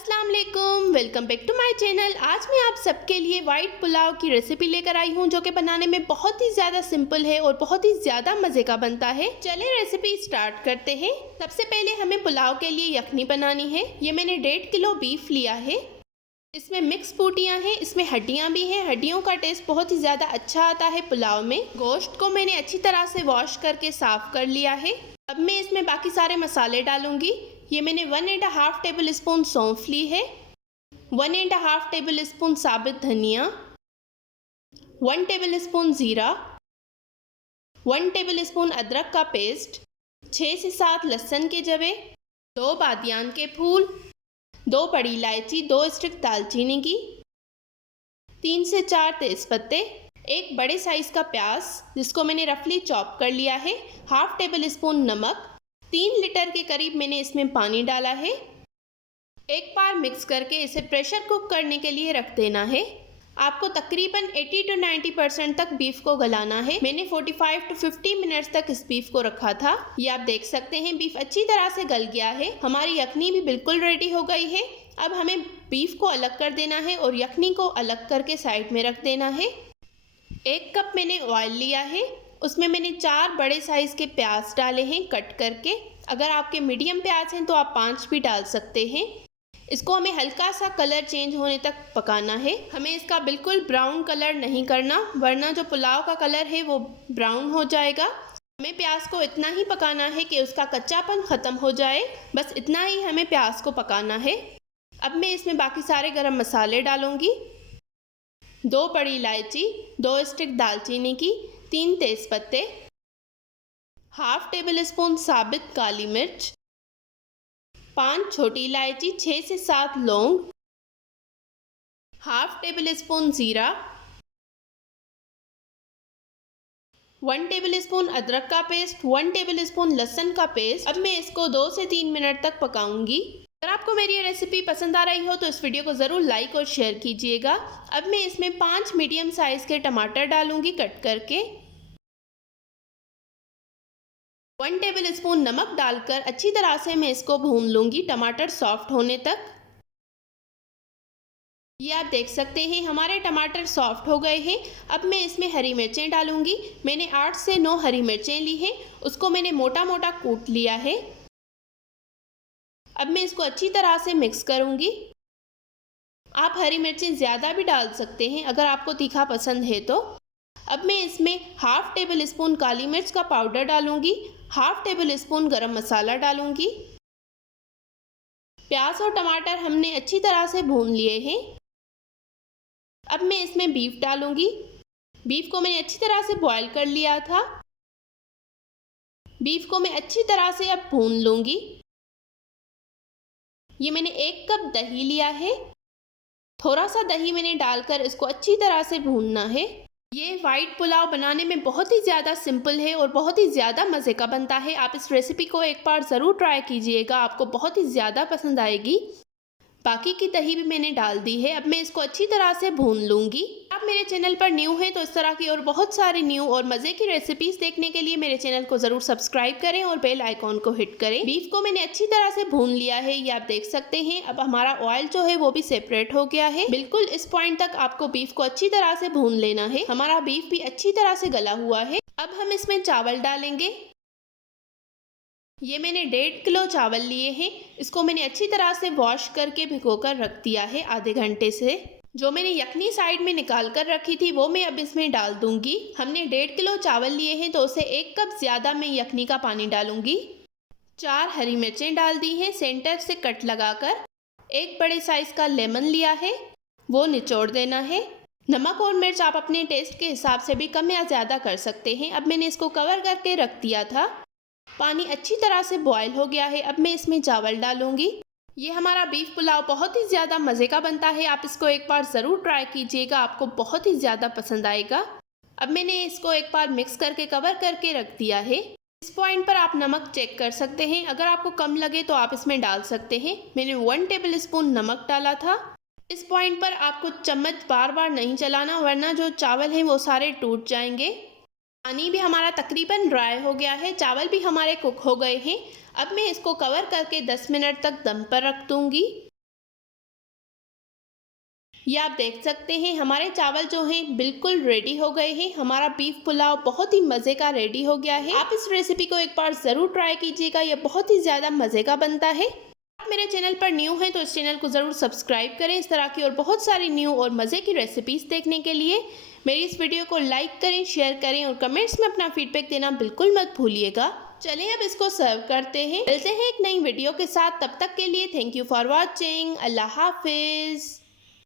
अस्सलाम वालेकुम, welcome back to my channel. आज मैं आप सबके लिए वाइट पुलाव की रेसिपी लेकर आई हूँ जो कि बनाने में बहुत ही ज़्यादा सिंपल है और बहुत ही ज़्यादा मज़े का बनता है। चलिए रेसिपी स्टार्ट करते हैं। सबसे पहले हमें पुलाव के लिए यखनी बनानी है। ये मैंने 1.5 किलो बीफ लिया है। इसमें मिक्स बोटियाँ हैं, इसमें हड्डियाँ भी हैं। हड्डियों का टेस्ट बहुत ही ज़्यादा अच्छा आता है पुलाव में। गोश्त को मैंने अच्छी तरह से वॉश करके साफ़ कर लिया है। अब मैं इसमें बाकी सारे मसाले डालूंगी। ये मैंने 1.5 टेबल स्पून सौंफ ली है, 1.5 टेबल स्पून साबित धनिया, 1 टेबल स्पून ज़ीरा, 1 टेबल स्पून अदरक का पेस्ट, 6 से 7 लहसुन के जवे, 2 बादियान के फूल, 2 बड़ी इलायची, 2 स्टिक दालचीनी की, 3 से 4 तेज़पत्ते, एक बड़े साइज़ का प्याज जिसको मैंने रफली चॉप कर लिया है, हाफ टेबल स्पून नमक, 3 लीटर के करीब मैंने इसमें पानी डाला है। एक बार मिक्स करके इसे प्रेशर कुक करने के लिए रख देना है। आपको तकरीबन 80 to 90% तक बीफ को गलाना है। मैंने 45 to 50 मिनट्स तक इस बीफ को रखा था। ये आप देख सकते हैं बीफ अच्छी तरह से गल गया है। हमारी यखनी भी बिल्कुल रेडी हो गई है। अब हमें बीफ को अलग कर देना है और यखनी को अलग करके साइड में रख देना है। 1 कप मैंने ऑयल लिया है, उसमें मैंने 4 बड़े साइज़ के प्याज डाले हैं कट करके। अगर आपके मीडियम प्याज हैं तो आप 5 भी डाल सकते हैं। इसको हमें हल्का सा कलर चेंज होने तक पकाना है। हमें इसका बिल्कुल ब्राउन कलर नहीं करना, वरना जो पुलाव का कलर है वो ब्राउन हो जाएगा। हमें प्याज को इतना ही पकाना है कि उसका कच्चापन ख़त्म हो जाए। बस इतना ही हमें प्याज को पकाना है। अब मैं इसमें बाकी सारे गरम मसाले डालूँगी। 2 बड़ी इलायची, 2 स्टिक दालचीनी की, 3 तेज़पत्ते, हाफ टेबल स्पून साबित काली मिर्च, 5 छोटी इलायची, 6 से 7 लौंग, हाफ टेबल स्पून ज़ीरा, 1 टेबल स्पून अदरक का पेस्ट, 1 टेबल स्पून लहसुन का पेस्ट। अब मैं इसको 2 से 3 मिनट तक पकाऊंगी। अगर आपको मेरी ये रेसिपी पसंद आ रही हो तो इस वीडियो को ज़रूर लाइक और शेयर कीजिएगा। अब मैं इसमें 5 मीडियम साइज़ के टमाटर डालूंगी कट करके। 1 टेबल स्पून नमक डालकर अच्छी तरह से मैं इसको भून लूँगी टमाटर सॉफ्ट होने तक। ये आप देख सकते हैं हमारे टमाटर सॉफ्ट हो गए हैं। अब मैं इसमें हरी मिर्चें डालूँगी। मैंने 8 से 9 हरी मिर्चें ली हैं, उसको मैंने मोटा मोटा कूट लिया है। अब मैं इसको अच्छी तरह से मिक्स करूँगी। आप हरी मिर्चें ज़्यादा भी डाल सकते हैं अगर आपको तीखा पसंद है तो। अब मैं इसमें हाफ टेबल स्पून काली मिर्च का पाउडर डालूँगी, हाफ टेबल स्पून गरम मसाला डालूँगी। प्याज और टमाटर हमने अच्छी तरह से भून लिए हैं। अब मैं इसमें बीफ डालूँगी। बीफ को मैंने अच्छी तरह से बॉईल कर लिया था। बीफ को मैं अच्छी तरह से अब भून लूँगी। ये मैंने 1 कप दही लिया है। थोड़ा सा दही मैंने डालकर इसको अच्छी तरह से भूनना है। ये वाइट पुलाव बनाने में बहुत ही ज़्यादा सिंपल है और बहुत ही ज़्यादा मज़े का बनता है। आप इस रेसिपी को एक बार ज़रूर ट्राई कीजिएगा, आपको बहुत ही ज़्यादा पसंद आएगी। बाकी की दही भी मैंने डाल दी है। अब मैं इसको अच्छी तरह से भून लूँगी। आप मेरे चैनल पर न्यू हैं तो इस तरह की और बहुत सारी न्यू और मज़े की रेसिपीज़ देखने के लिए मेरे चैनल को ज़रूर सब्सक्राइब करें और बेल आइकॉन को हिट करें। बीफ को मैंने अच्छी तरह से भून लिया है, ये आप देख सकते हैं। अब हमारा ऑयल जो है वो भी सेपरेट हो गया है। बिल्कुल इस पॉइंट तक आपको बीफ को अच्छी तरह से भून लेना है। हमारा बीफ भी अच्छी तरह से गला हुआ है। अब हम इसमें चावल डालेंगे। ये मैंने 1.5 किलो चावल लिए हैं। इसको मैंने अच्छी तरह से वॉश करके भिगोकर रख दिया है आधे घंटे से। जो मैंने यखनी साइड में निकाल कर रखी थी वो मैं अब इसमें डाल दूंगी। हमने 1.5 किलो चावल लिए हैं तो उसे 1 कप ज़्यादा मैं यखनी का पानी डालूंगी। 4 हरी मिर्चें डाल दी हैं सेंटर से कट लगाकर। 1 बड़े साइज़ का लेमन लिया है, वो निचोड़ देना है। नमक और मिर्च आप अपने टेस्ट के हिसाब से भी कम या ज़्यादा कर सकते हैं। अब मैंने इसको कवर करके रख दिया था। पानी अच्छी तरह से बॉयल हो गया है। अब मैं इसमें चावल डालूंगी। ये हमारा बीफ पुलाव बहुत ही ज़्यादा मज़े का बनता है। आप इसको एक बार ज़रूर ट्राई कीजिएगा, आपको बहुत ही ज़्यादा पसंद आएगा। अब मैंने इसको एक बार मिक्स करके कवर करके रख दिया है। इस पॉइंट पर आप नमक चेक कर सकते हैं, अगर आपको कम लगे तो आप इसमें डाल सकते हैं। मैंने 1 टेबल स्पून नमक डाला था। इस पॉइंट पर आपको चम्मच बार बार नहीं चलाना, वरना जो चावल हैं वो सारे टूट जाएंगे। पानी भी हमारा तकरीबन ड्राई हो गया है, चावल भी हमारे कुक हो गए हैं। अब मैं इसको कवर करके 10 मिनट तक दम पर रख दूंगी। ये आप देख सकते हैं हमारे चावल जो हैं बिल्कुल रेडी हो गए हैं। हमारा बीफ पुलाव बहुत ही मज़े का रेडी हो गया है। आप इस रेसिपी को एक बार ज़रूर ट्राई कीजिएगा, ये बहुत ही ज़्यादा मज़े का बनता है। आप मेरे चैनल पर न्यू हैं तो इस चैनल को ज़रूर सब्सक्राइब करें इस तरह की और बहुत सारी न्यू और मज़े की रेसिपीज़ देखने के लिए। मेरी इस वीडियो को लाइक करें, शेयर करें और कमेंट्स में अपना फीडबैक देना बिल्कुल मत भूलिएगा। चलिए अब इसको सर्व करते हैं। मिलते हैं एक नई वीडियो के साथ, तब तक के लिए थैंक यू फॉर वॉचिंग। अल्लाह हाफिज़।